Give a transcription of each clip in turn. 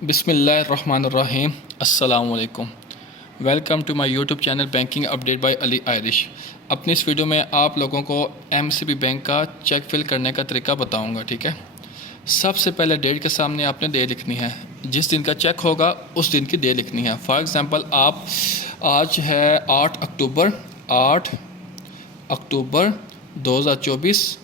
बिस्मिल्लाहिर्रहमानिर्रहीम अस्सलामु अलैकुम। Welcome to my YouTube channel banking update by Ali Irish. अपनी इस वीडियो में आप लोगों को एमसीबी बैंक का चेक फिल करने का तरीका बताऊंगा। ठीक है, सबसे पहले डेट के सामने आपने डे लिखनी है। जिस दिन का चेक होगा उस दिन की डे लिखनी है। फॉर एग्ज़ाम्पल आप आज है 8 अक्टूबर 2024।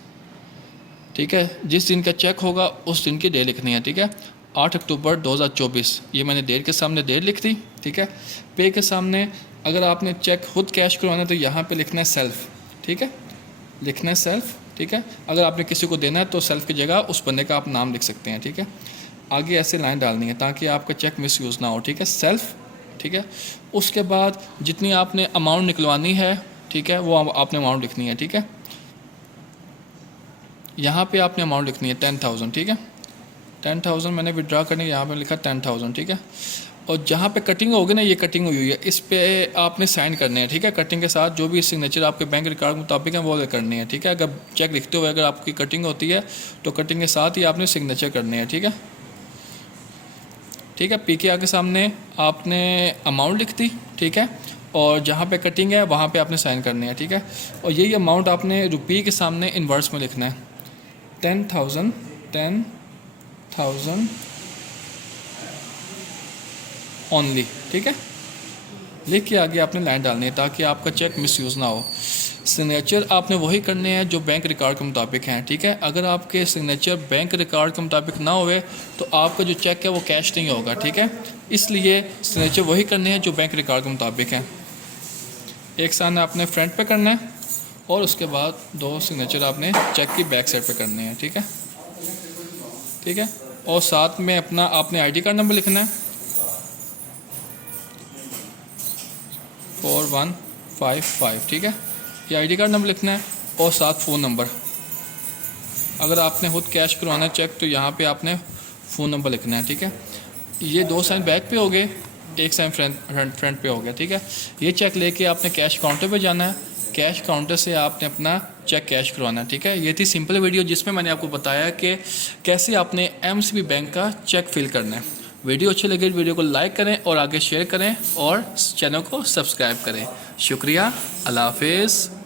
ठीक है, जिस दिन का चेक होगा उस दिन की डे लिखनी है। ठीक है, 8 अक्टूबर 2024 ये मैंने डेट के सामने डेट लिख दी। ठीक है, पे के सामने अगर आपने चेक खुद कैश करवाना है तो यहाँ पे लिखना है सेल्फ। ठीक है, लिखना है सेल्फ। ठीक है, अगर आपने किसी को देना है तो सेल्फ की जगह उस बंदे का आप नाम लिख सकते हैं। ठीक है, आगे ऐसे लाइन डालनी है ताकि आपका चेक मिस यूज़ ना हो। ठीक है, सेल्फ। ठीक है, उसके बाद जितनी आपने अमाउंट निकलवानी है, ठीक है, वो आपने अमाउंट लिखनी है। ठीक है, यहाँ पे आपने अमाउंट लिखनी है 10,000। ठीक है, 10,000 मैंने विड्रा करने यहाँ पे लिखा 10,000। ठीक है, और जहाँ पे कटिंग होगी ना, ये कटिंग हुई है, इस पे आपने साइन करने हैं। ठीक है, कटिंग के साथ जो भी सिग्नेचर आपके बैंक रिकॉर्ड के मुताबिक है वो करनी है। ठीक है, अगर चेक लिखते हुए अगर आपकी कटिंग होती है तो कटिंग के साथ ही आपने सिग्नेचर करने हैं। ठीक है, ठीक है, पी के आगे सामने आपने अमाउंट लिख दी। ठीक है, और जहाँ पे कटिंग है वहाँ पे आपने साइन करने हैं। ठीक है, और यही अमाउंट आपने रुपये के सामने इनवर्स में लिखना है। 10,000 ओनली। ठीक है, लिख के आगे आपने लाइन डालनी है ताकि आपका चेक मिसयूज़ ना हो। सिग्नेचर आपने वही करने हैं जो बैंक रिकॉर्ड के मुताबिक हैं। ठीक है, अगर आपके सिग्नेचर बैंक रिकॉर्ड के मुताबिक ना हुए तो आपका जो चेक है वो कैश नहीं होगा। ठीक है, इसलिए सिग्नेचर वही करने हैं जो बैंक रिकॉर्ड के मुताबिक हैं। एक सामने आपने फ्रंट पे करना है और उसके बाद दो सिग्नेचर आपने चेक की बैक साइड पे करने हैं। ठीक है, ठीक है, और साथ में अपना आपने आईडी कार्ड नंबर लिखना है 4155। ठीक है, ये आईडी कार्ड नंबर लिखना है और साथ फ़ोन नंबर। अगर आपने खुद कैश करवाना है चेक तो यहाँ पे आपने फ़ोन नंबर लिखना है। ठीक है, ये दो साइन बैक पे हो गए, एक साइन फ्रंट पे हो गया। ठीक है, ये चेक लेके आपने कैश काउंटर पे जाना है। कैश काउंटर से आपने अपना चेक कैश करवाना है। ठीक है, ये थी सिंपल वीडियो जिसमें मैंने आपको बताया कि कैसे आपने एमसीबी बैंक का चेक फिल करना है। वीडियो अच्छी लगे वीडियो को लाइक करें और आगे शेयर करें और चैनल को सब्सक्राइब करें। शुक्रिया, अल्लाह हाफिज़।